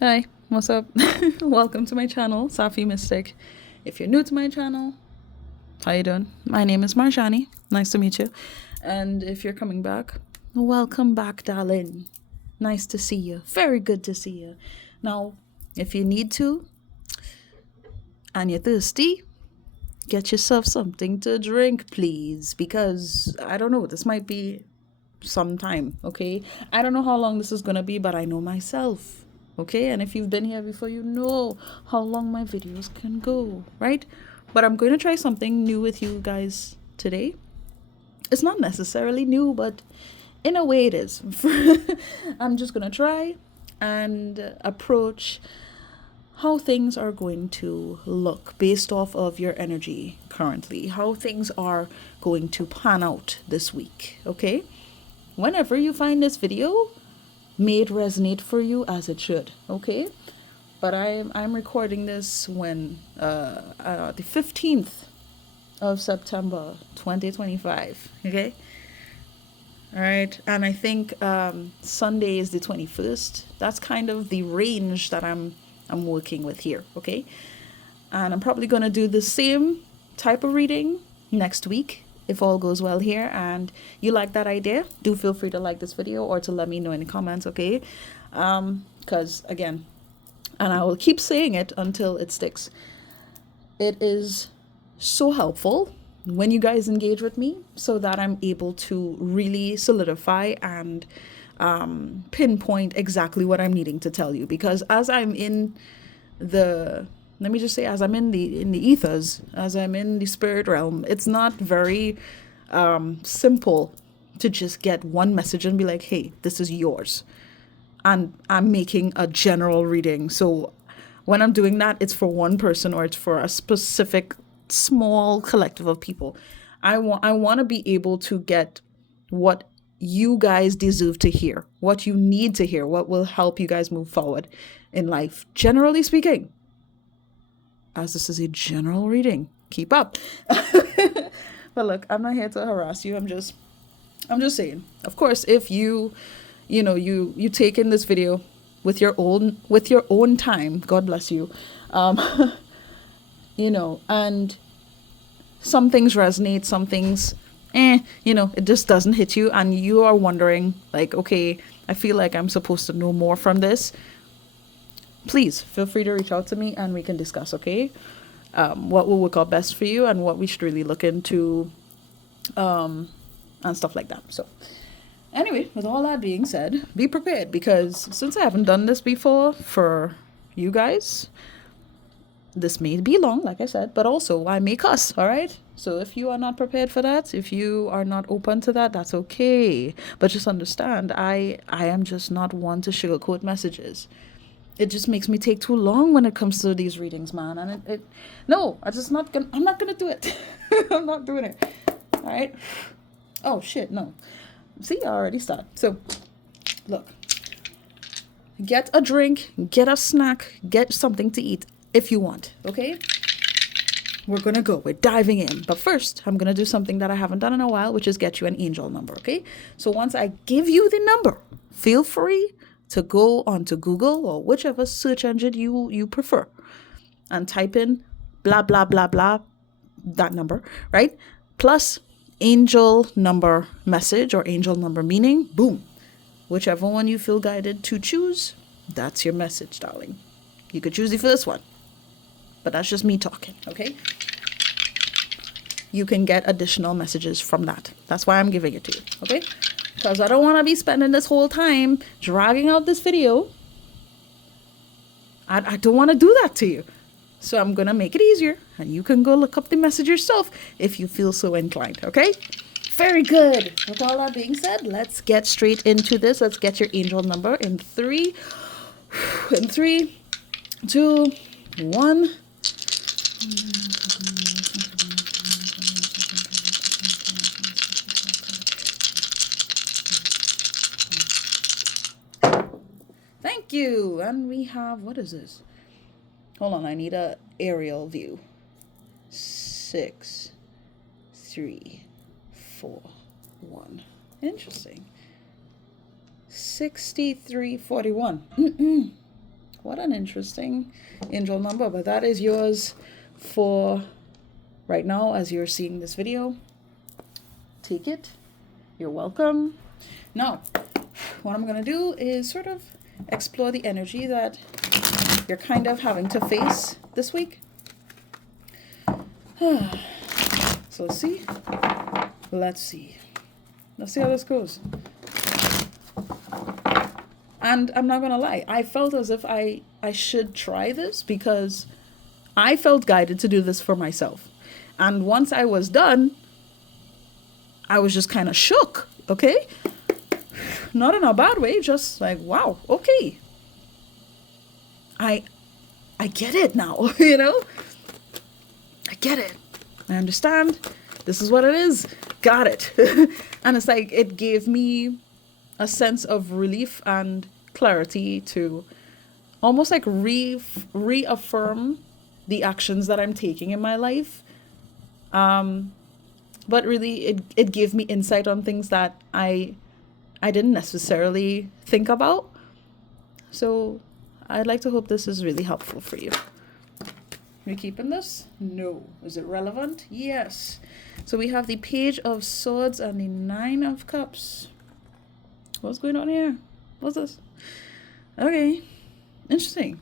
Hi, what's up? Welcome to my channel, Safi Mystic. If you're new to my channel, how you doing? My name is Marjani. Nice to meet you. And if you're coming back, welcome back, darling. Nice to see you. Very good to see you. Now, if you need to and you're thirsty, get yourself something to drink, please. Because I don't know, this might be some time, okay? I don't know how long this is gonna be, but I know myself. Okay, and if you've been here before, you know how long my videos can go, right? But I'm going to try something new with you guys today. It's not necessarily new, but in a way it is. I'm just going to try and approach how things are going to look based off of your energy currently, how things are going to pan out this week, okay? Whenever you find this video, may it resonate for you as it should, okay? But I'm recording this when the 15th of September 2025, okay? All right, and I think Sunday is the 21st. That's kind of the range that I'm working with here, okay? And I'm probably going to do the same type of reading next week if all goes well here and you like that idea. Do feel free to like this video or to let me know in the comments, okay? Because again, and I will keep saying it until it sticks, it is so helpful when you guys engage with me so that I'm able to really solidify and pinpoint exactly what I'm needing to tell you. Because as I'm in the, let me just say, as I'm in the ethers, as I'm in the spirit realm, it's not very simple to just get one message and be like, hey, this is yours. And I'm making a general reading. So when I'm doing that, it's for one person or it's for a specific small collective of people. I want to be able to get what you guys deserve to hear, what you need to hear, what will help you guys move forward in life, generally speaking. As this is a general reading, keep up. But look, I'm not here to harass you. I'm just saying. Of course, if you take in this video with your own time, God bless you. And some things resonate, some things it just doesn't hit you, and you are wondering, like, okay, I feel like I'm supposed to know more from this. Please feel free to reach out to me and we can discuss, okay? What will work out best for you and what we should really look into, and stuff like that. So anyway, with all that being said, be prepared, because since I haven't done this before for you guys, this may be long, like I said, but also I may cuss, all right? So if you are not prepared for that, if you are not open to that, that's okay. But just understand, I am just not one to sugarcoat messages. It just makes me take too long when it comes to these readings, man. And no, I'm not gonna do it. I'm not doing it. All right. Oh shit, no. See, I already started. So, look. Get a drink, get a snack, get something to eat if you want, okay? We're diving in. But first, I'm gonna do something that I haven't done in a while, which is get you an angel number, okay? So once I give you the number, feel free to go onto Google or whichever search engine you prefer and type in blah, blah, blah, blah, that number, right? Plus angel number message or angel number meaning, boom. Whichever one you feel guided to choose, that's your message, darling. You could choose the first one, but that's just me talking, okay? You can get additional messages from that. That's why I'm giving it to you, okay? Because I don't want to be spending this whole time dragging out this video. I don't want to do that to you. So I'm going to make it easier, and you can go look up the message yourself if you feel so inclined, okay? Very good. With all that being said, let's get straight into this. Let's get your angel number in three, 2, 1. Thank you. And we have, what is this? Hold on, I need a aerial view. 6, 3, 4, 1. Interesting. 6341. what an interesting angel number. But that is yours for right now as you're seeing this video. Take it. You're welcome. Now, what I'm going to do is sort of explore the energy that you're kind of having to face this week. So let's see. Let's see how this goes. And I'm not going to lie. I felt as if I should try this because I felt guided to do this for myself. And once I was done, I was just kind of shook, okay? Not in a bad way, just like, wow, okay. I get it now, you know? I get it. I understand. This is what it is. Got it. And it's like, it gave me a sense of relief and clarity to almost like reaffirm the actions that I'm taking in my life. But really, it gave me insight on things that I didn't necessarily think about. So I'd like to hope this is really helpful for you. Are you keeping this? No. Is it relevant? Yes. So we have the Page of Swords and the Nine of Cups. What's going on here? What's this? Okay. Interesting.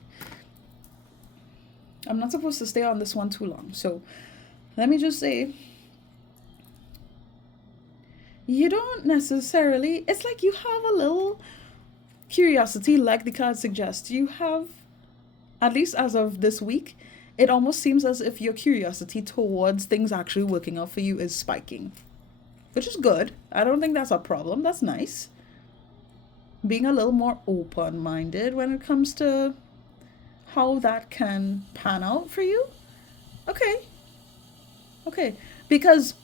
I'm not supposed to stay on this one too long. So let me just say, you don't necessarily, it's like you have a little curiosity, like the card suggests. You have, at least as of this week, it almost seems as if your curiosity towards things actually working out for you is spiking, which is good. I don't think that's a problem. That's nice. Being a little more open-minded when it comes to how that can pan out for you. Okay. Because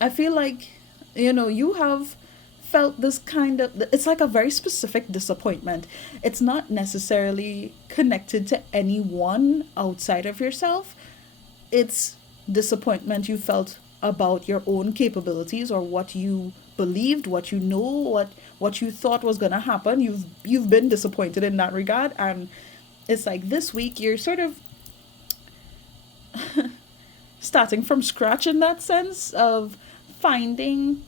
I feel like, you know, you have felt this kind of, it's like a very specific disappointment. It's not necessarily connected to anyone outside of yourself. It's disappointment you felt about your own capabilities or what you believed, what you know, what you thought was going to happen. You've been disappointed in that regard. And it's like this week you're sort of starting from scratch in that sense of finding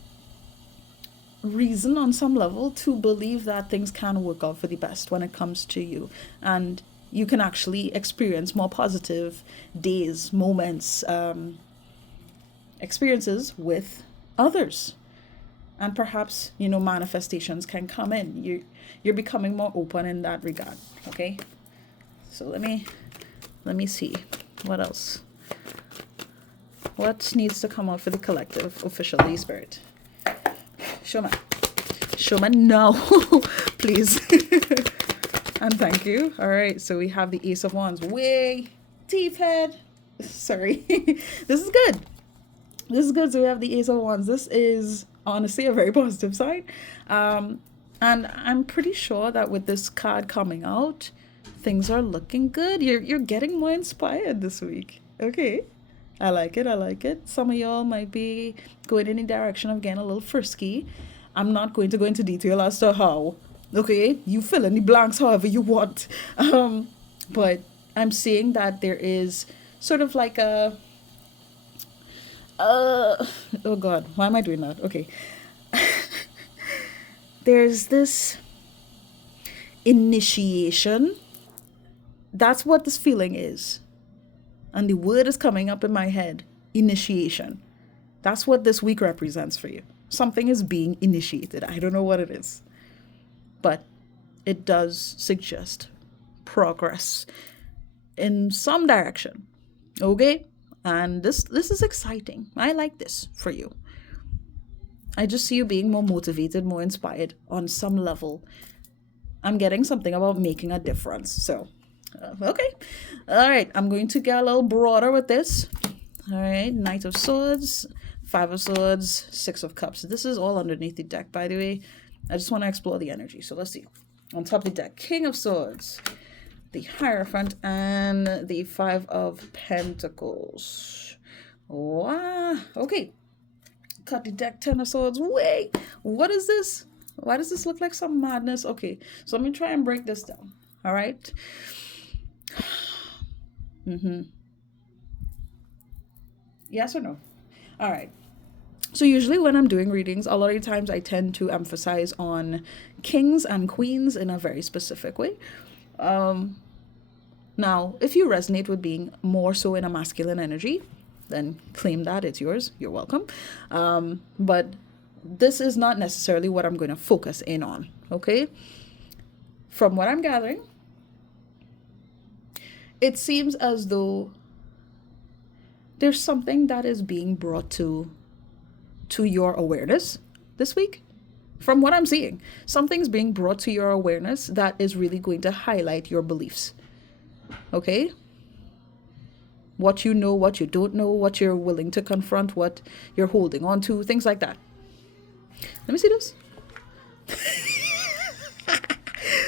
reason on some level to believe that things can work out for the best when it comes to you, and you can actually experience more positive days, moments, experiences with others, and perhaps, you know, manifestations can come in. You're becoming more open in that regard. Okay, so let me see what else. What needs to come out for the collective officially, Spirit? Show me now, please. And thank you. All right, so we have the Ace of Wands. Way, teeth head. Sorry. This is good. So we have the Ace of Wands. This is honestly a very positive sign. And I'm pretty sure that with this card coming out, things are looking good. You're getting more inspired this week. Okay. I like it. Some of y'all might be going in the direction of getting a little frisky. I'm not going to go into detail as to how. Okay, you fill in the blanks however you want. But I'm seeing that there is sort of like a oh God, why am I doing that? Okay. There's this initiation. That's what this feeling is. And the word is coming up in my head. Initiation. That's what this week represents for you. Something is being initiated. I don't know what it is. But it does suggest progress in some direction. Okay? And this is exciting. I like this for you. I just see you being more motivated, more inspired on some level. I'm getting something about making a difference. So, okay. All right. I'm going to get a little broader with this. All right. Knight of Swords, Five of Swords, Six of Cups. This is all underneath the deck, by the way. I just want to explore the energy. So let's see. On top of the deck, King of Swords, the Hierophant, and the Five of Pentacles. Wow. Okay. Cut the deck, Ten of Swords. Wait, what is this? Why does this look like some madness? Okay, so let me try and break this down. All right. Mm-hmm. Yes or no? All right. So usually when I'm doing readings, a lot of times I tend to emphasize on kings and queens in a very specific way. Um, Now, if you resonate with being more so in a masculine energy, then claim that it's yours. You're welcome. But this is not necessarily what I'm going to focus in on. Okay. From what I'm gathering, it seems as though there's something that is being brought to your awareness this week. From what I'm seeing, something's being brought to your awareness that is really going to highlight your beliefs. Okay? What you know, what you don't know, what you're willing to confront, what you're holding on to, things like that. Let me see this.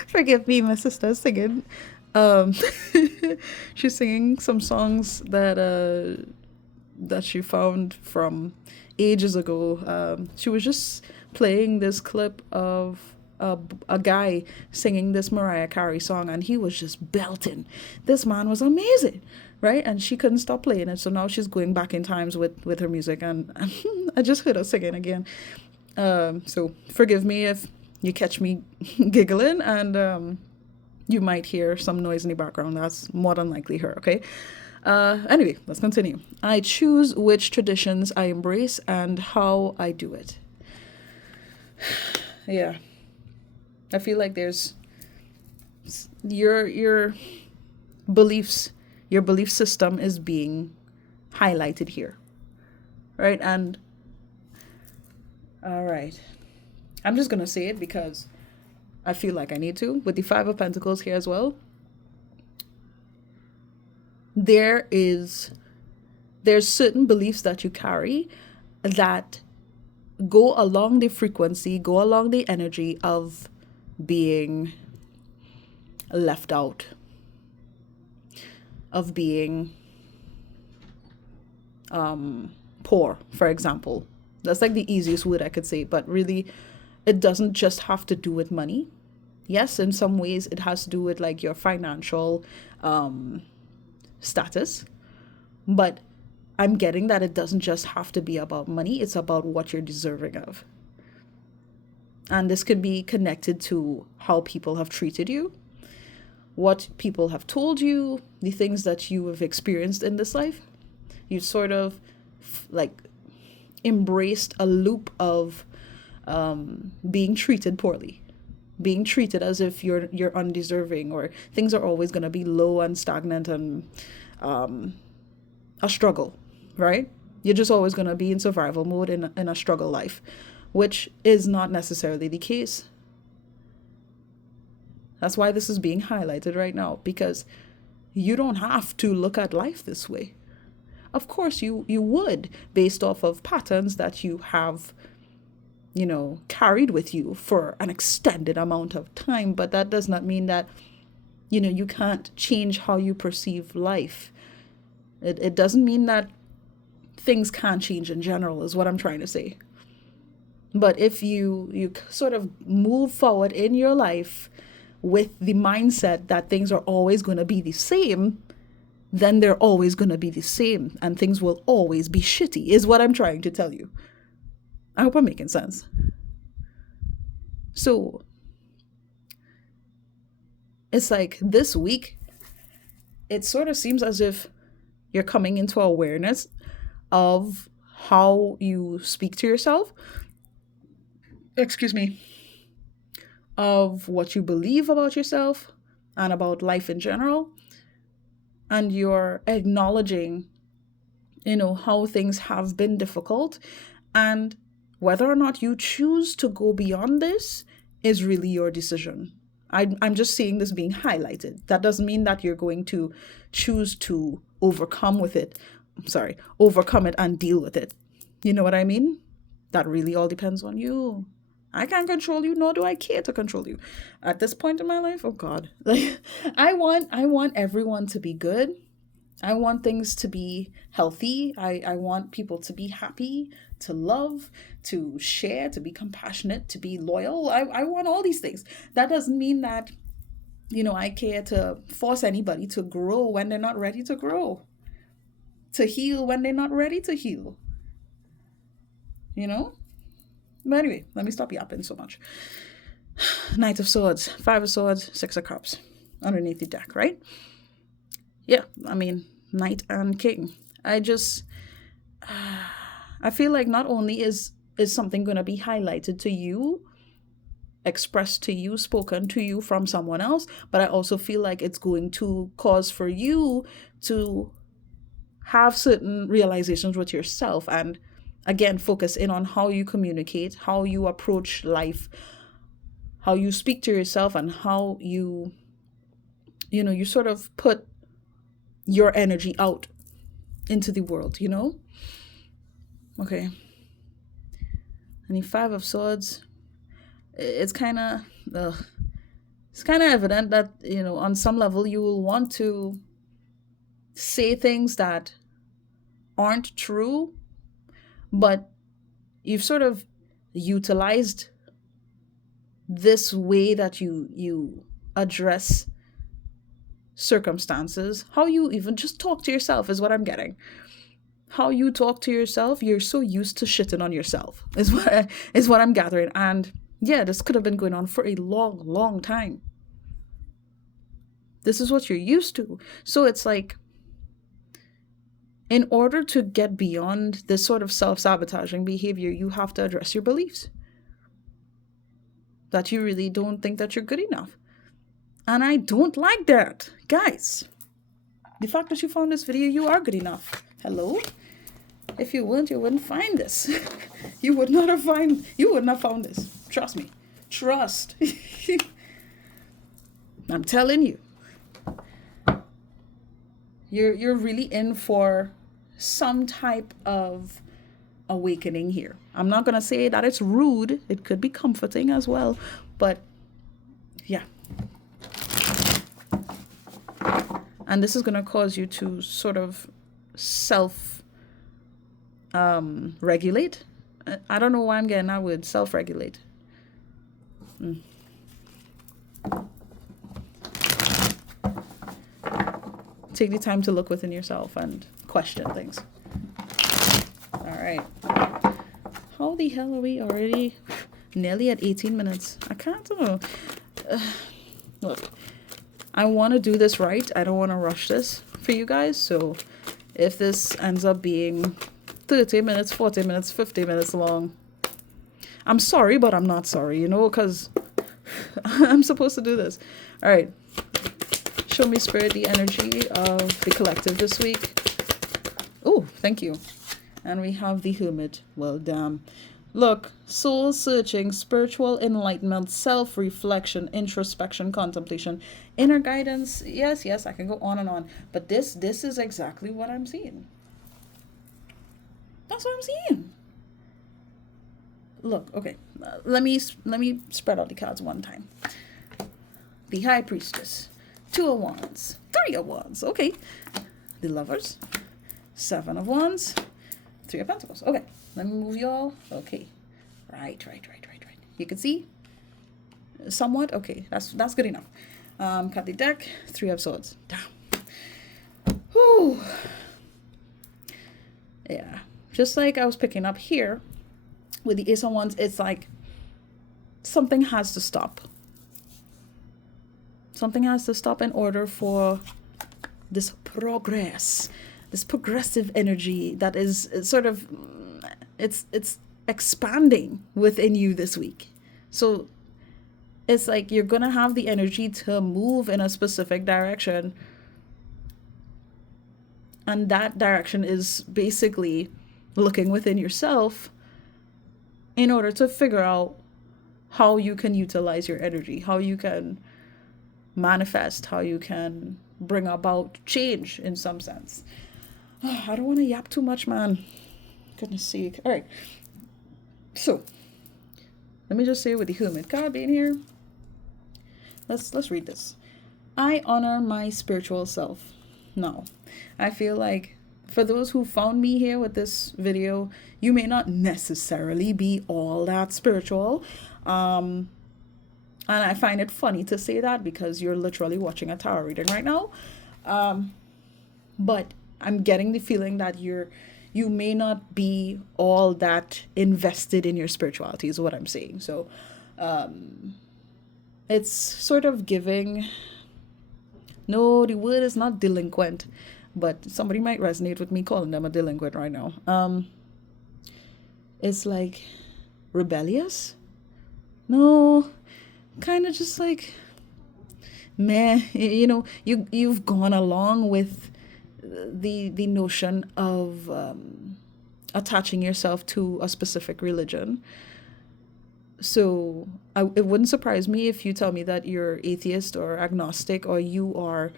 Forgive me, my sister's singing. Um, she's singing some songs that she found from ages ago. She was just playing this clip of a guy singing this Mariah Carey song, and he was just belting. This man was amazing, right? And she couldn't stop playing it, so now she's going back in times with her music, and I just heard her singing again. So forgive me if you catch me giggling, and you might hear some noise in the background. That's more than likely her, okay? Anyway, let's continue. I choose which traditions I embrace and how I do it. Yeah. I feel like there's your beliefs, your belief system is being highlighted here. Right? And all right. I'm just going to say it because I feel like I need to. With the Five of Pentacles here as well, there's certain beliefs that you carry that go along the frequency, go along the energy of being left out, of being poor, for example. That's like the easiest word I could say, but really it doesn't just have to do with money. Yes, in some ways it has to do with like your financial status, but I'm getting that it doesn't just have to be about money, it's about what you're deserving of. And this could be connected to how people have treated you, what people have told you, the things that you have experienced in this life. You sort of like embraced a loop of being treated poorly, being treated as if you're undeserving, or things are always going to be low and stagnant and a struggle, right? You're just always going to be in survival mode in a struggle life, which is not necessarily the case. That's why this is being highlighted right now, because you don't have to look at life this way. Of course, you would, based off of patterns that you have, carried with you for an extended amount of time. But that does not mean that, you can't change how you perceive life. It doesn't mean that things can't change in general, is what I'm trying to say. But if you sort of move forward in your life with the mindset that things are always going to be the same, then they're always going to be the same and things will always be shitty, is what I'm trying to tell you. I hope I'm making sense. So it's like this week, it sort of seems as if you're coming into awareness of how you speak to yourself. Excuse me. Of what you believe about yourself and about life in general. And you're acknowledging, how things have been difficult, and whether or not you choose to go beyond this is really your decision. I'm just seeing this being highlighted. That doesn't mean that you're going to choose to overcome it and deal with it. You know what I mean? That really all depends on you. I can't control you, nor do I care to control you. At this point in my life, oh God, like I want everyone to be good. I want things to be healthy. I want people to be happy, to love, to share, to be compassionate, to be loyal. I want all these things. That doesn't mean that I care to force anybody to grow when they're not ready to grow, to heal when they're not ready to heal, you know? But anyway, let me stop yapping so much. Knight of Swords, Five of Swords, Six of Cups underneath the deck, right? Yeah, I mean, Knight and King. I feel like not only is something going to be highlighted to you, expressed to you, spoken to you from someone else, but I also feel like it's going to cause for you to have certain realizations with yourself, and again focus in on how you communicate, how you approach life, how you speak to yourself, and how you sort of put your energy out into the world, Okay. And the Five of Swords, it's kind of evident that, on some level you will want to say things that aren't true, but you've sort of utilized this way that you address circumstances, how you even just talk to yourself is what I'm getting. How you talk to yourself, you're so used to shitting on yourself is what I'm gathering. And yeah, this could have been going on for a long time. This is what you're used to. So it's like, in order to get beyond this sort of self-sabotaging behavior, you have to address your beliefs that you really don't think that you're good enough. And I don't like that. Guys, the fact that you found this video, you are good enough. Hello? If you weren't, you wouldn't find this. You would not have found this. Trust me. Trust. I'm telling you. You're really in for some type of awakening here. I'm not going to say that it's rude. It could be comforting as well. But yeah. And this is going to cause you to sort of regulate. I don't know why I'm getting that word, self-regulate. Take the time to look within yourself and question things. All right. How the hell are we already nearly at 18 minutes? I can't know. Look, I want to do this right. I don't want to rush this for you guys. So if this ends up being 30 minutes, 40 minutes, 50 minutes long, I'm sorry, but I'm not sorry, because I'm supposed to do this. All right. Show me, Spirit, the energy of the collective this week. Oh, thank you. And we have the Hermit. Well, damn. Look, soul searching, spiritual enlightenment, self-reflection, introspection, contemplation, inner guidance. Yes, I can go on and on. But this is exactly what I'm seeing. That's what I'm seeing. Look, okay. Let me spread out the cards one time. The High Priestess. 2 of Wands. 3 of Wands. Okay. The Lovers. 7 of Wands. 3 of Pentacles. Okay. Let me move y'all. Okay. Right. You can see? Somewhat? Okay. That's good enough. Cut the deck. 3 of Swords. Damn. Whew. Yeah. Just like I was picking up here with the Ace of Wands, it's like something has to stop. Something has to stop in order for this progress, this progressive energy that is sort of, it's expanding within you this week. So it's like you're going to have the energy to move in a specific direction. And that direction is basically looking within yourself in order to figure out how you can utilize your energy, how you can manifest, how you can bring about change in some sense. Oh, I don't want to yap too much, man. Goodness sake. All right. So, let me just say with the Hermit card being here, let's read this. I honor my spiritual self. Now, I feel like for those who found me here with this video, you may not necessarily be all that spiritual. And I find it funny to say that because you're literally watching a tarot reading right now. But I'm getting the feeling that you may not be all that invested in your spirituality is what I'm saying. So it's sort of giving, no, the word is not delinquent, but somebody might resonate with me calling them a delinquent right now. It's like rebellious. No, kind of just like meh. You've gone along with the notion of attaching yourself to a specific religion. So it wouldn't surprise me if you tell me that you're atheist or agnostic, or you are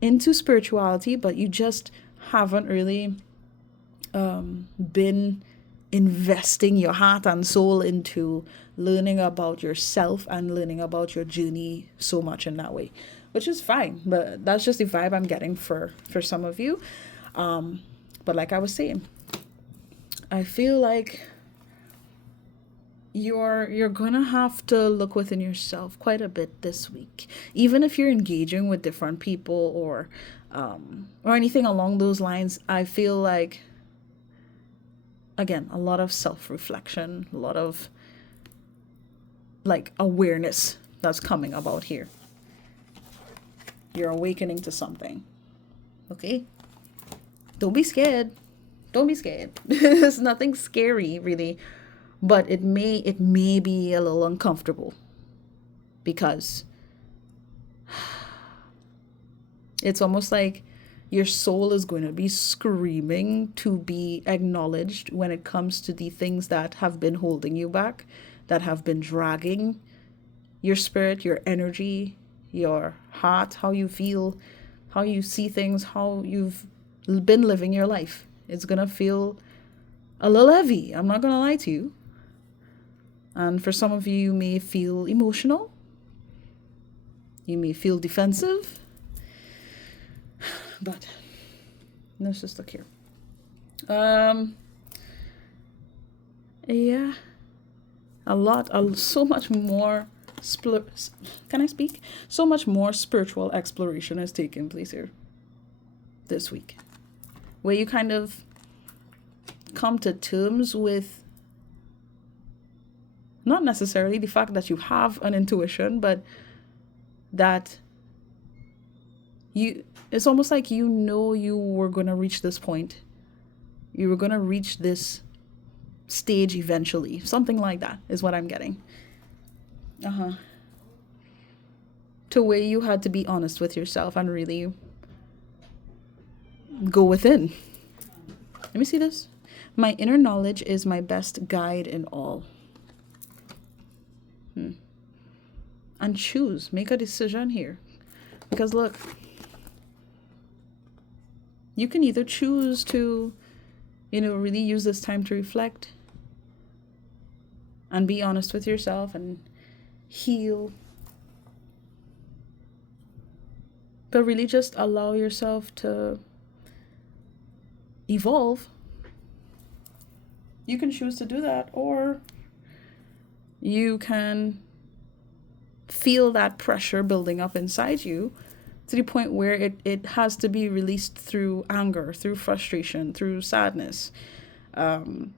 into spirituality, but you just haven't really been investing your heart and soul into learning about yourself and learning about your journey so much in that way, which is fine. But that's just the vibe I'm getting for some of you. But like I was saying, I feel like you're gonna have to look within yourself quite a bit this week, even if you're engaging with different people or anything along those lines. I feel like, again, a lot of self-reflection, a lot of like awareness that's coming about here. You're awakening to something. Okay? Don't be scared. Don't be scared. There's nothing scary really, but it may be a little uncomfortable because it's almost like your soul is going to be screaming to be acknowledged when it comes to the things that have been holding you back, that have been dragging your spirit, your energy, your heart, how you feel, how you see things, how you've been living your life. It's going to feel a little heavy. I'm not going to lie to you. And for some of you, you may feel emotional. You may feel defensive. But let's just look here. Yeah. So much more, can I speak? So much more spiritual exploration has taken place here this week, where you kind of come to terms with not necessarily the fact that you have an intuition, but that it's almost like you were going to reach this point. You were going to reach this stage eventually. Something like that is what I'm getting. To where you had to be honest with yourself and really go within. Let me see this. My inner knowledge is my best guide in all. And choose. Make a decision here. Because look, you can either choose to, really use this time to reflect and be honest with yourself and heal. But really just allow yourself to evolve. You can choose to do that, or you can feel that pressure building up inside you to the point where it has to be released through anger, through frustration, through sadness. And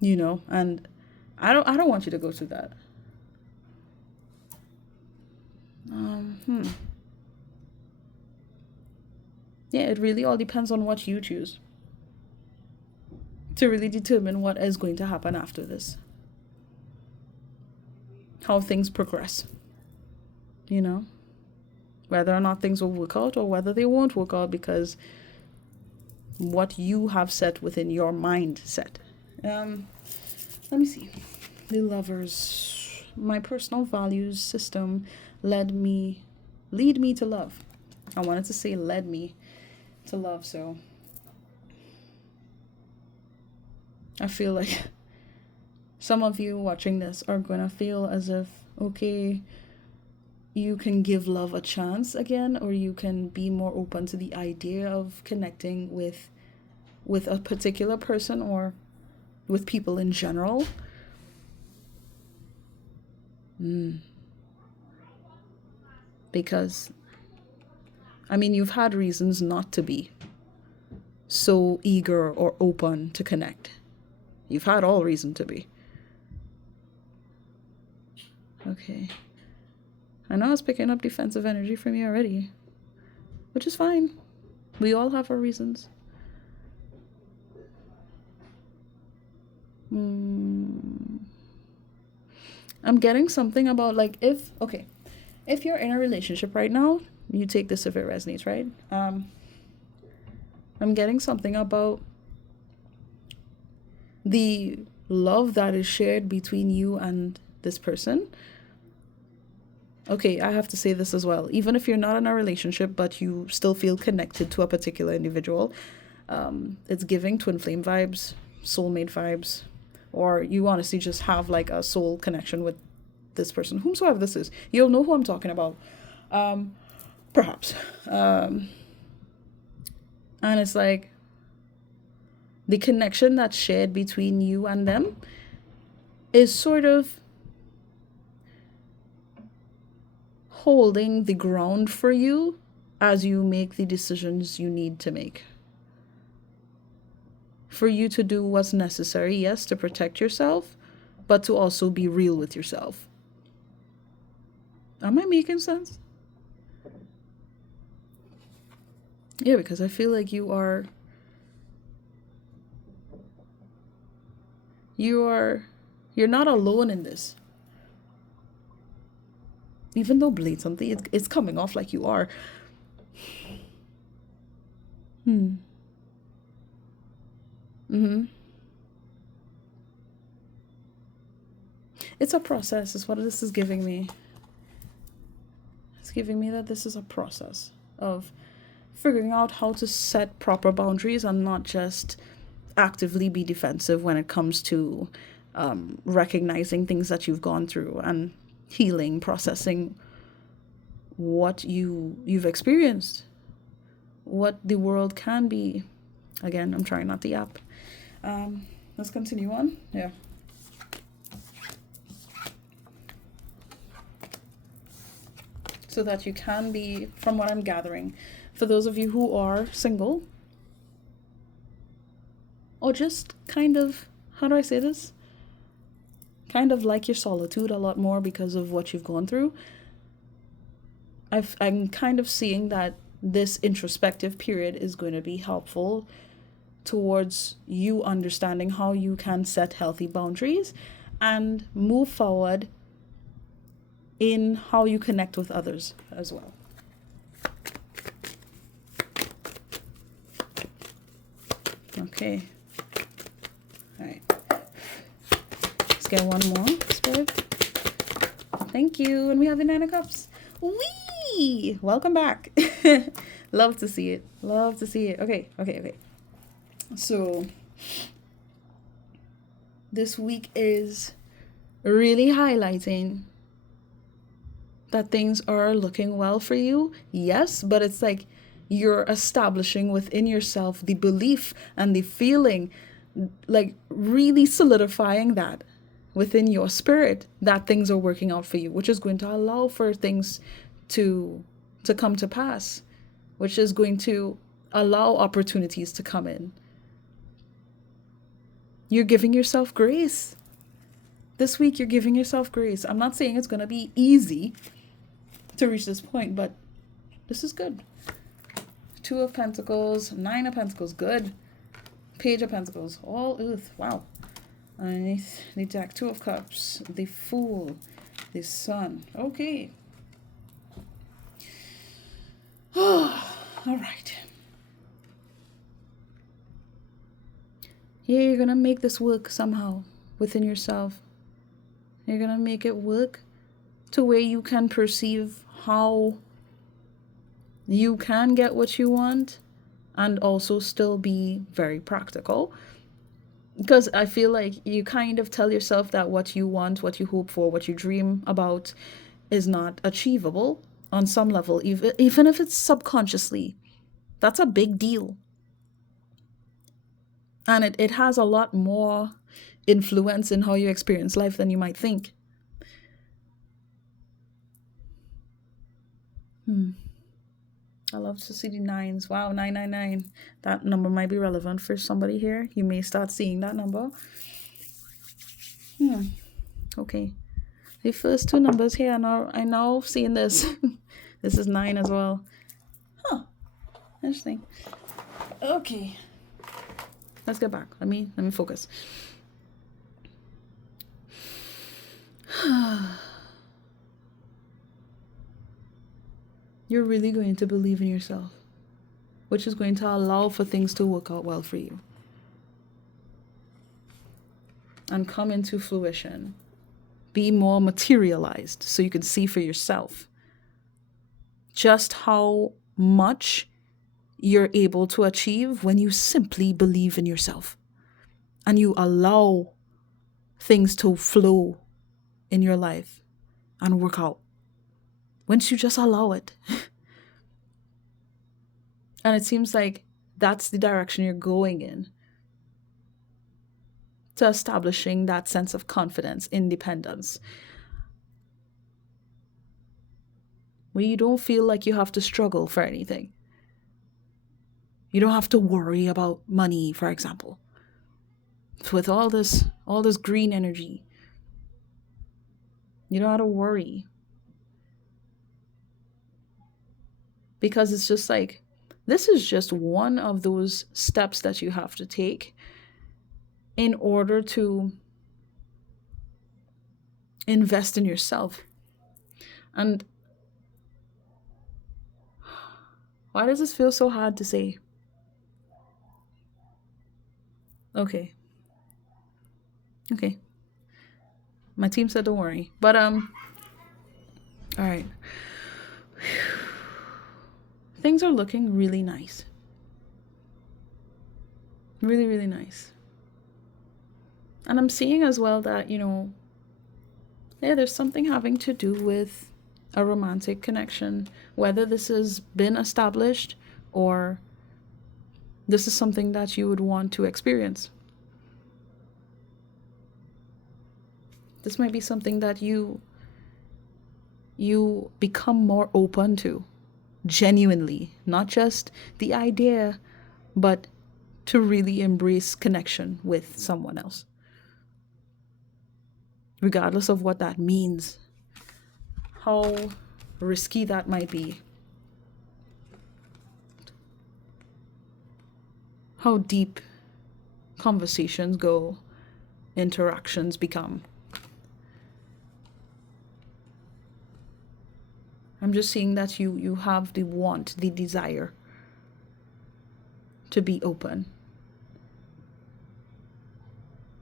I don't want you to go through that. Yeah, it really all depends on what you choose to really determine what is going to happen after this. How things progress. Whether or not things will work out or whether they won't work out, because what you have set within your mindset. Let me see. The Lovers. My personal values system lead me to love. I wanted to say led me to love, so I feel like some of you watching this are gonna feel as if, okay, you can give love a chance again, or you can be more open to the idea of connecting with a particular person or with people in general. Because, I mean, you've had reasons not to be so eager or open to connect. You've had all reason to be. Okay. I know I was picking up defensive energy from you already, which is fine. We all have our reasons. I'm getting something about like if you're in a relationship right now, you take this if it resonates, right? I'm getting something about the love that is shared between you and this person. Okay, I have to say this as well. Even if you're not in a relationship, but you still feel connected to a particular individual, it's giving twin flame vibes, soulmate vibes, or you honestly just have like a soul connection with this person, whomsoever this is. You'll know who I'm talking about, perhaps. And it's like the connection that's shared between you and them is sort of holding the ground for you as you make the decisions you need to make. For you to do what's necessary, yes, to protect yourself, but to also be real with yourself. Am I making sense? Yeah, because I feel like you're not alone in this. Even though blatantly it's coming off like you are. It's a process is what this is giving me. It's giving me that this is a process of figuring out how to set proper boundaries and not just actively be defensive when it comes to recognizing things that you've gone through and healing, processing what you've experienced, what the world can be. Again, I'm trying not to yap. Let's continue on. Yeah. So that you can be, from what I'm gathering, for those of you who are single, or just kind of, how do I say this? Kind of like your solitude a lot more because of what you've gone through. I'm kind of seeing that this introspective period is going to be helpful towards you understanding how you can set healthy boundaries and move forward in how you connect with others as well. Okay. All right. Let's get one more, Spirit. Thank you. And we have the Nine of Cups. Whee! Welcome back. Love to see it. Love to see it. Okay. So, this week is really highlighting that things are looking well for you. Yes, but it's like you're establishing within yourself the belief and the feeling, like really solidifying that within your spirit that things are working out for you, which is going to allow for things to come to pass, which is going to allow opportunities to come in. You're giving yourself grace. This week, you're giving yourself grace. I'm not saying it's going to be easy to reach this point, but this is good. 2 of Pentacles, 9 of Pentacles, good. Page of Pentacles, all ooth, wow. Underneath the deck, 2 of Cups, the Fool, the Sun. Okay. All right. Yeah, you're going to make this work somehow within yourself. You're going to make it work to where you can perceive how you can get what you want and also still be very practical. Because I feel like you kind of tell yourself that what you want, what you hope for, what you dream about is not achievable on some level, even if it's subconsciously. That's a big deal. And it has a lot more influence in how you experience life than you might think. I love to see the nines. Wow, 999. That number might be relevant for somebody here. You may start seeing that number. Okay. The first two numbers here, I'm now seeing this. This is 9 as well. Huh. Interesting. Okay. Let's get back. Let me focus. You're really going to believe in yourself, which is going to allow for things to work out well for you and come into fruition. Be more materialized so you can see for yourself just how much you're able to achieve when you simply believe in yourself and you allow things to flow in your life and work out. Once you just allow it. And it seems like that's the direction you're going in, to establishing that sense of confidence, independence, where you don't feel like you have to struggle for anything. You don't have to worry about money, for example. With all this green energy, you don't have to worry. Because it's just like, this is just one of those steps that you have to take in order to invest in yourself. And why does this feel so hard to say? Okay. My team said don't worry. But all right. Things are looking really nice. Really, really nice. And I'm seeing as well that, there's something having to do with a romantic connection, whether this has been established or this is something that you would want to experience. This might be something that you become more open to, genuinely, not just the idea, but to really embrace connection with someone else, regardless of what that means, how risky that might be, how deep conversations go, interactions become. I'm just seeing that you have the want, the desire to be open,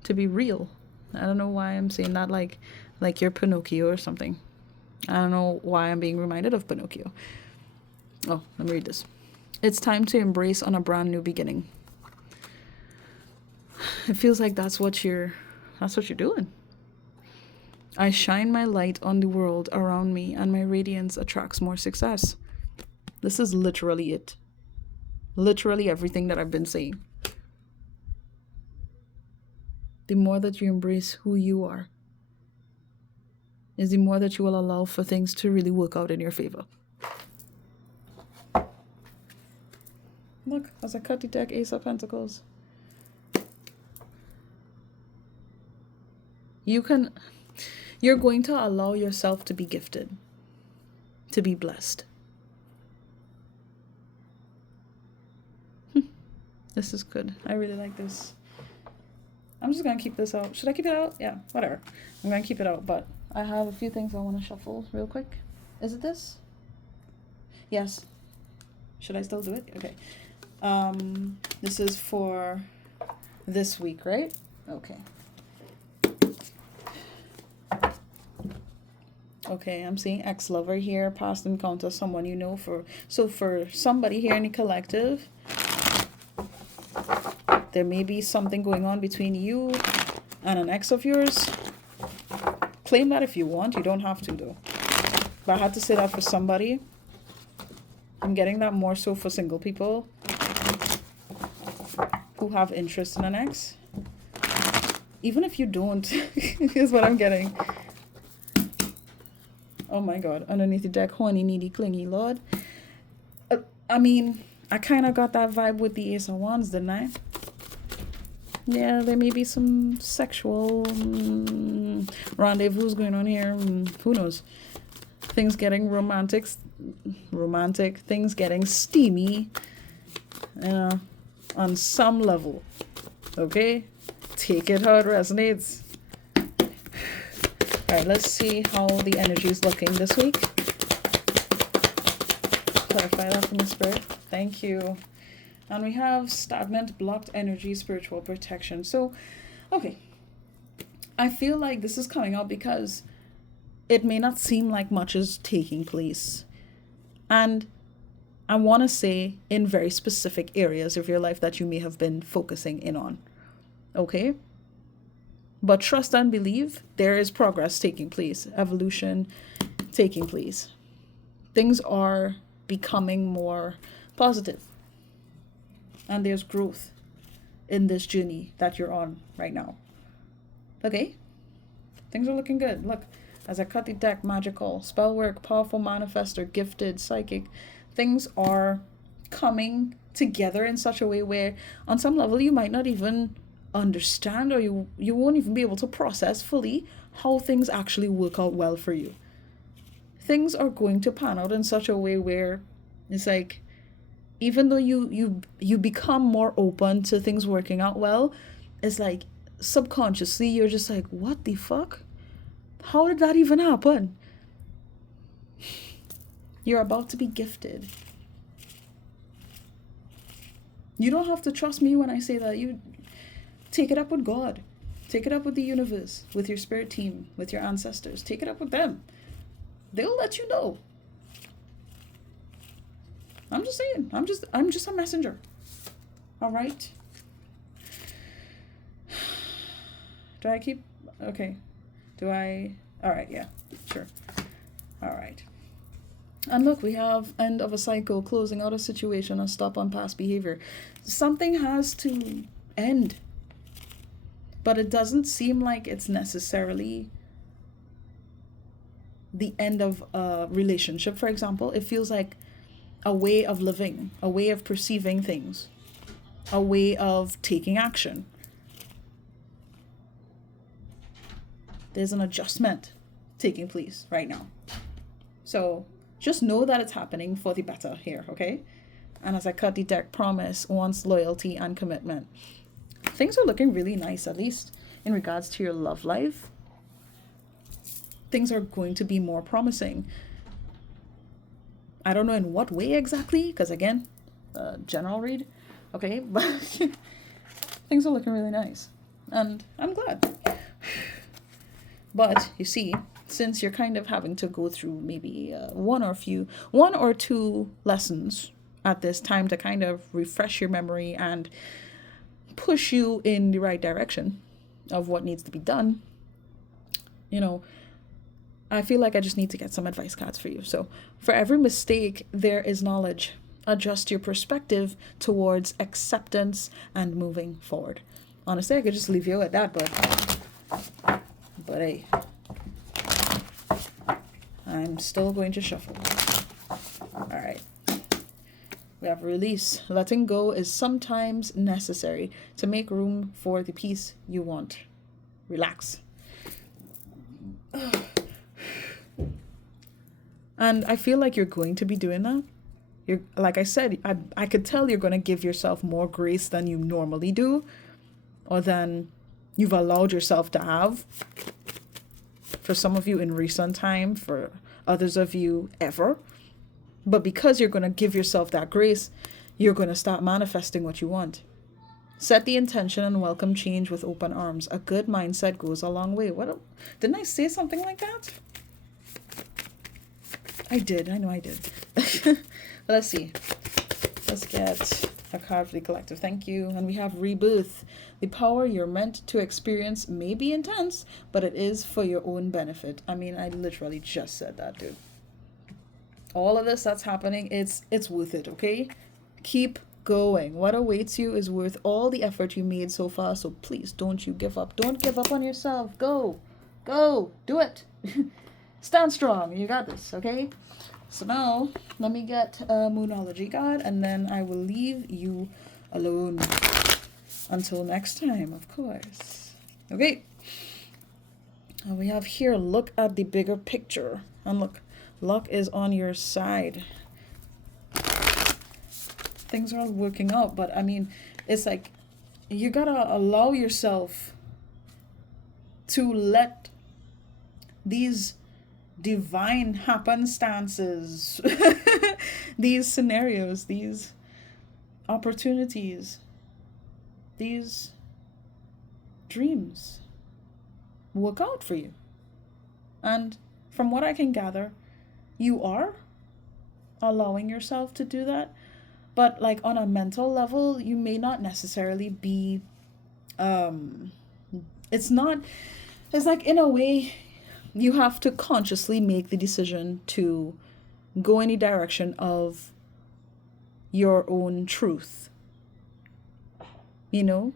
to be real. I don't know why I'm saying that like you're Pinocchio or something. I don't know why I'm being reminded of Pinocchio. Oh, let me read this. It's time to embrace on a brand new beginning. It feels like that's what you're doing. I shine my light on the world around me, and my radiance attracts more success. This is literally it. Literally everything that I've been saying. The more that you embrace who you are, is the more that you will allow for things to really work out in your favor. Look, as I cut the deck, Ace of Pentacles. You're going to allow yourself to be gifted, to be blessed. This is good. I really like this. I'm just going to keep this out. Should I keep it out? Yeah, whatever. I'm going to keep it out, but I have a few things I want to shuffle real quick. Is it this? Yes. Should I still do it? Okay. This is for this week, right? Okay. Okay, I'm seeing ex-lover here, past encounter, someone you know. For somebody here in the collective, there may be something going on between you and an ex of yours. Claim that if you want. You don't have to, though. But I had to say that for somebody. I'm getting that more so for single people who have interest in an ex. Even if you don't, here's what I'm getting. Oh my God. Underneath the deck, horny, needy, clingy, Lord. I mean, I kind of got that vibe with the Ace of Wands, didn't I? Yeah, there may be some sexual rendezvous going on here. Who knows? Things getting romantic, things getting steamy, on some level. Okay? Take it how it resonates. Alright, let's see how the energy is looking this week. Clarify that from the spirit. Thank you. And we have stagnant, blocked energy, spiritual protection. So, okay. I feel like this is coming up because it may not seem like much is taking place. And I want to say in very specific areas of your life that you may have been focusing in on. Okay? But trust and believe there is progress taking place, evolution taking place. Things are becoming more positive. And there's growth in this journey that you're on right now. Okay? Things are looking good. Look, as I cut the deck, magical, spell work, powerful manifester, gifted, psychic. Things are coming together in such a way where on some level you might not even understand, or you won't even be able to process fully how things actually work out well for you. Things are going to pan out in such a way where it's like, even though you become more open to things working out well, it's like subconsciously you're just like, what the fuck? How did that even happen? You're about to be gifted. You don't have to trust me when I say that. You take it up with God. Take it up with the universe, with your spirit team, with your ancestors. Take it up with them. They'll let you know. I'm just saying. I'm just a messenger. All right. Do I keep? Okay. Do I? All right. Yeah. Sure. All right. And look, we have end of a cycle, closing out a situation, a stop on past behavior. Something has to end. But it doesn't seem like it's necessarily the end of a relationship, for example. It feels like a way of living, a way of perceiving things, a way of taking action. There's an adjustment taking place right now. So just know that it's happening for the better here, okay? And as I cut the deck, promise, wants, loyalty, and commitment. Things are looking really nice, at least in regards to your love life. Things are going to be more promising. I don't know in what way exactly, because again, general read, okay? But things are looking really nice. And I'm glad. But you see, since you're kind of having to go through maybe one or two lessons at this time to kind of refresh your memory and push you in the right direction of what needs to be done, I feel like I just need to get some advice cards for you. So for every mistake, there is knowledge. Adjust your perspective towards acceptance and moving forward. Honestly, I could just leave you at that, but hey, I'm still going to shuffle. All right. We have release. Letting go is sometimes necessary to make room for the peace you want. Relax. And I feel like you're going to be doing that. You're, like I said, I could tell you're going to give yourself more grace than you normally do, or than you've allowed yourself to have. For some of you in recent time, for others of you ever. But because you're going to give yourself that grace, you're going to start manifesting what you want. Set the intention and welcome change with open arms. A good mindset goes a long way. Didn't I say something like that? I did. I know I did. Let's see. Let's get a card for the collective. Thank you. And we have rebirth. The power you're meant to experience may be intense, but it is for your own benefit. I mean, I literally just said that, dude. All of this that's happening, it's worth it, okay? Keep going. What awaits you is worth all the effort you made so far, so please don't you give up. Don't give up on yourself. Go. Do it. Stand strong. You got this, okay? So now, let me get a Moonology card, and then I will leave you alone. Until next time, of course. Okay. And we have here, look at the bigger picture. And look, luck is on your side. Things are working out, but I mean, it's like, you gotta allow yourself to let these divine happenstances, these scenarios, these opportunities, these dreams work out for you. And from what I can gather, you are allowing yourself to do that. But like on a mental level, you may not necessarily be, it's like in a way, you have to consciously make the decision to go in the direction of your own truth. You know,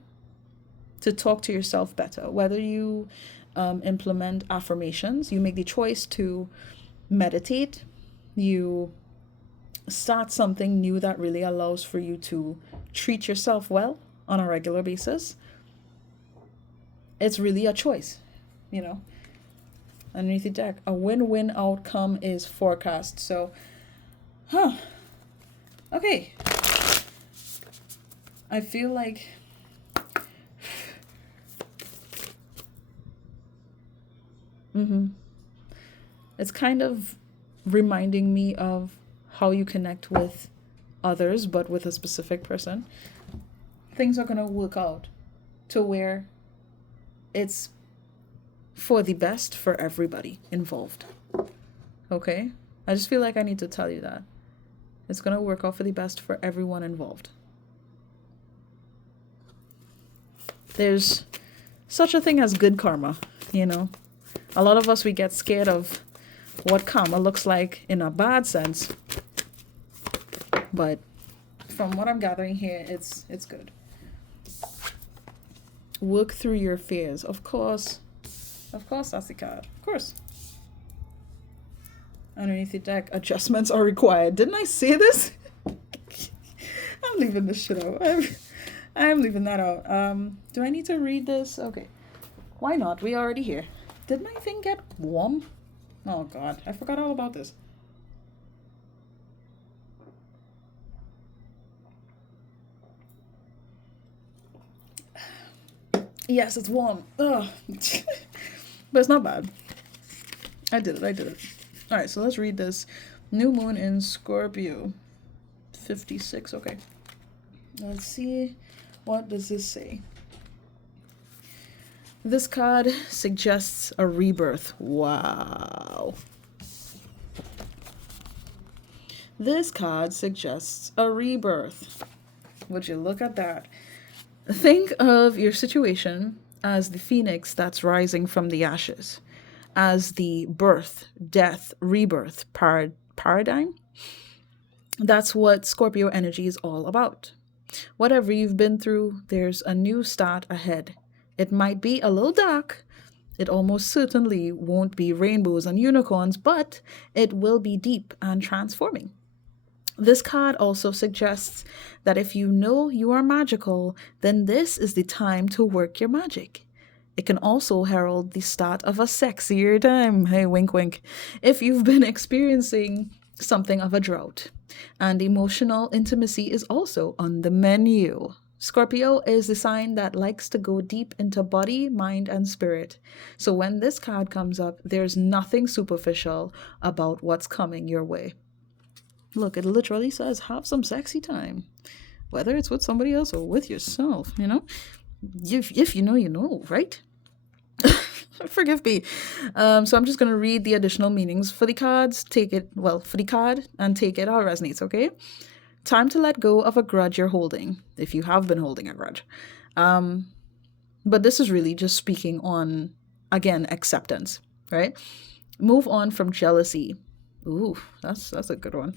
to talk to yourself better. Whether you implement affirmations, you make the choice to meditate, you start something new that really allows for you to treat yourself well on a regular basis. It's really a choice, you know. Underneath the deck, a win-win outcome is forecast. So, okay. I feel like it's kind of reminding me of how you connect with others, but with a specific person. Things are going to work out to where it's for the best for everybody involved. Okay? I just feel like I need to tell you that. It's going to work out for the best for everyone involved. There's such a thing as good karma, you know. A lot of us, we get scared of what karma looks like in a bad sense. But from what I'm gathering here, it's good. Work through your fears. Of course, that's the card. Of course. Underneath the deck, adjustments are required. Didn't I say this? I'm leaving this shit out. I'm leaving that out. Do I need to read this? Okay. Why not? We already here. Did my thing get warm? Oh God, I forgot all about this. Yes, it's warm. Ugh. But it's not bad. I did it. All right, so let's read this. New moon in Scorpio. 56, okay. Let's see. What does this say? This card suggests a rebirth. Wow. This card suggests a rebirth. Would you look at that? Think of your situation as the phoenix that's rising from the ashes, as the birth, death, rebirth paradigm. That's what Scorpio energy is all about. Whatever you've been through, there's a new start ahead. It might be a little dark. It almost certainly won't be rainbows and unicorns, but it will be deep and transforming. This card also suggests that if you know you are magical, then this is the time to work your magic. It can also herald the start of a sexier time. Hey, wink, wink. If you've been experiencing something of a drought, and emotional intimacy is also on the menu. Scorpio is the sign that likes to go deep into body, mind, and spirit. So when this card comes up, there's nothing superficial about what's coming your way. Look, it literally says, have some sexy time. Whether it's with somebody else or with yourself, you know? If you know, you know, right? Forgive me. So I'm just going to read the additional meanings for the cards. For the card and take it how it resonates, okay? Time to let go of a grudge you're holding, if you have been holding a grudge. But this is really just speaking on, again, acceptance, right? Move on from jealousy. Ooh, that's a good one.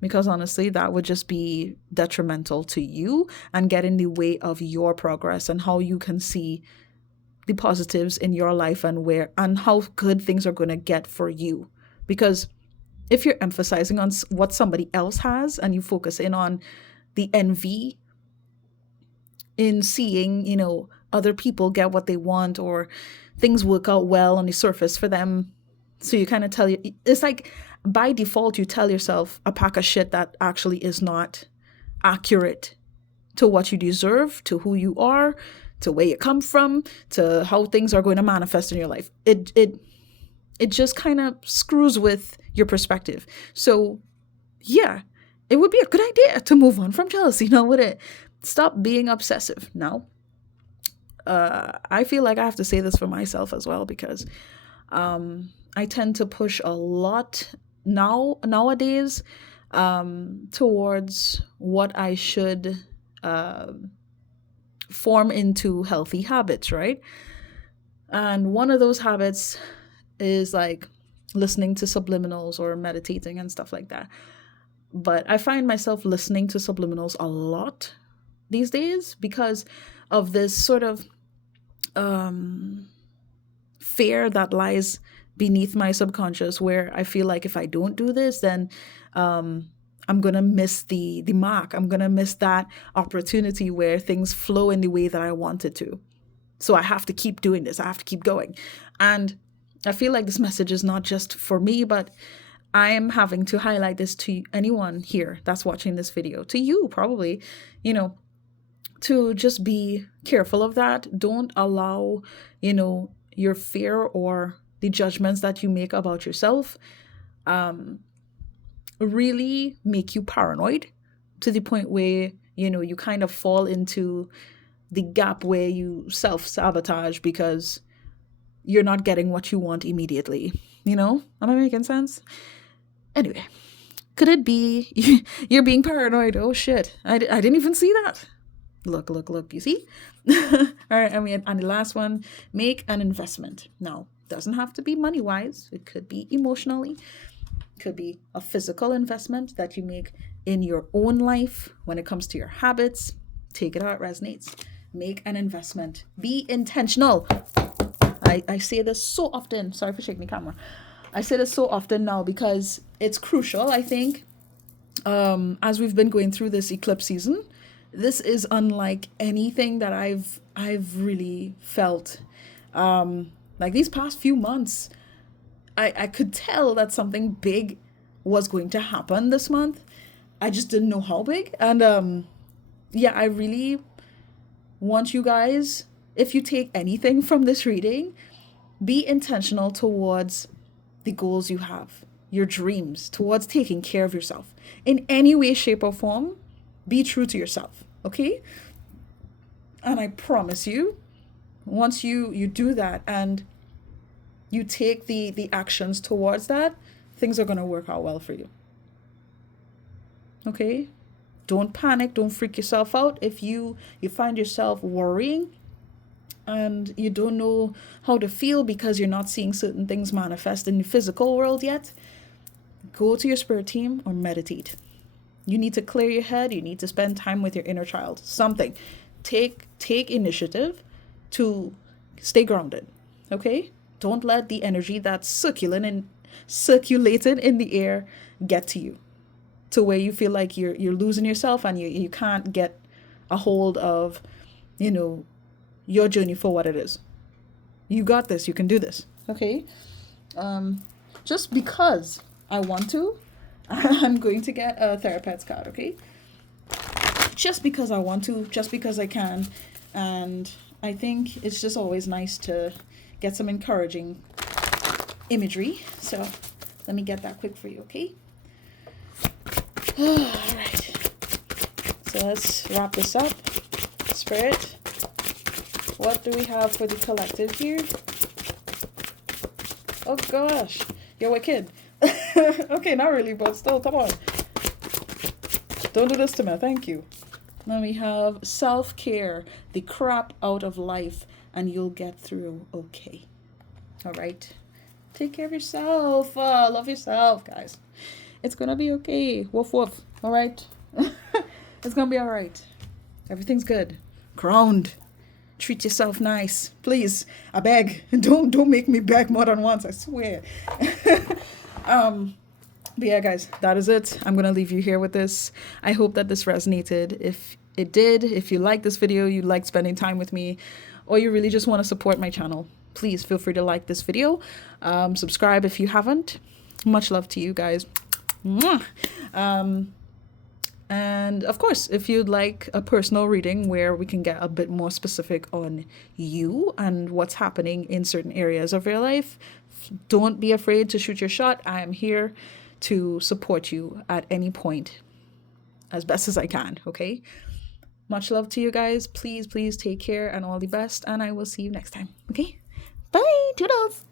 Because honestly, that would just be detrimental to you and get in the way of your progress and how you can see the positives in your life and how good things are going to get for you. Because if you're emphasizing on what somebody else has and you focus in on the envy in seeing, other people get what they want or things work out well on the surface for them. So you kind of it's like by default, you tell yourself a pack of shit that actually is not accurate to what you deserve, to who you are, to where you come from, to how things are going to manifest in your life. It just kind of screws with your perspective. So yeah, it would be a good idea to move on from jealousy. Would it? Stop being obsessive. Now, I feel like I have to say this for myself as well, because I tend to push a lot nowadays towards what I should form into healthy habits, right? And one of those habits is like listening to subliminals or meditating and stuff like that. But I find myself listening to subliminals a lot these days because of this sort of fear that lies beneath my subconscious, where I feel like if I don't do this, then I'm going to miss the mark. I'm going to miss that opportunity where things flow in the way that I want it to. So I have to keep doing this. I have to keep going. And I feel like this message is not just for me, but I am having to highlight this to anyone here that's watching this video, to you probably, to just be careful of that. Don't allow, your fear or the judgments that you make about yourself really make you paranoid to the point where, you kind of fall into the gap where you self-sabotage because you're not getting what you want immediately. Am I making sense? Anyway, could it be you're being paranoid? Oh shit, I didn't even see that. Look, you see? All right, and the last one, make an investment. Now, doesn't have to be money-wise. It could be emotionally. It could be a physical investment that you make in your own life when it comes to your habits. Take it how it resonates. Make an investment. Be intentional. I say this so often. Sorry for shaking the camera. I say this so often now because it's crucial, I think, as we've been going through this eclipse season. This is unlike anything that I've really felt. Like these past few months, I could tell that something big was going to happen this month. I just didn't know how big. And I really want you guys, if you take anything from this reading, be intentional towards the goals you have, your dreams, towards taking care of yourself. In any way, shape, or form, be true to yourself, okay? And I promise you, once you do that and you take the actions towards that, things are going to work out well for you. Okay? Don't panic. Don't freak yourself out. If you find yourself worrying and you don't know how to feel because you're not seeing certain things manifest in the physical world yet, go to your spirit team or meditate. You need to clear your head. You need to spend time with your inner child. Something. Take initiative to stay grounded. Okay? Don't let the energy that's circulated in the air get to you, to where you feel like you're losing yourself and you can't get a hold of, your journey for what it is. You got this. You can do this. Okay? Just because I want to, I'm going to get a Therapets card, okay? Just because I want to, just because I can. And I think it's just always nice to get some encouraging imagery. So let me get that quick for you, okay? All right. So let's wrap this up. Spirit, what do we have for the collective here? Oh gosh, you're wicked. Okay, not really, but still, come on. Don't do this to me, thank you. Then we have self-care, the crap out of life, and you'll get through okay. All right. Take care of yourself. Love yourself, guys. It's going to be okay. Woof, woof. All right. It's going to be all right. Everything's good. Ground. Treat yourself nice, please. I beg. Don't make me beg more than once, I swear. But yeah, guys, that is it. I'm gonna leave you here with this. I hope that this resonated. If it did, if you like this video, you like spending time with me, or you really just want to support my channel, please feel free to like this video. Subscribe if you haven't. Much love to you guys. And of course, if you'd like a personal reading where we can get a bit more specific on you and what's happening in certain areas of your life, don't be afraid to shoot your shot. I am here to support you at any point as best as I can, okay? Much love to you guys. Please, please take care and all the best. And I will see you next time, okay? Bye. Toodles.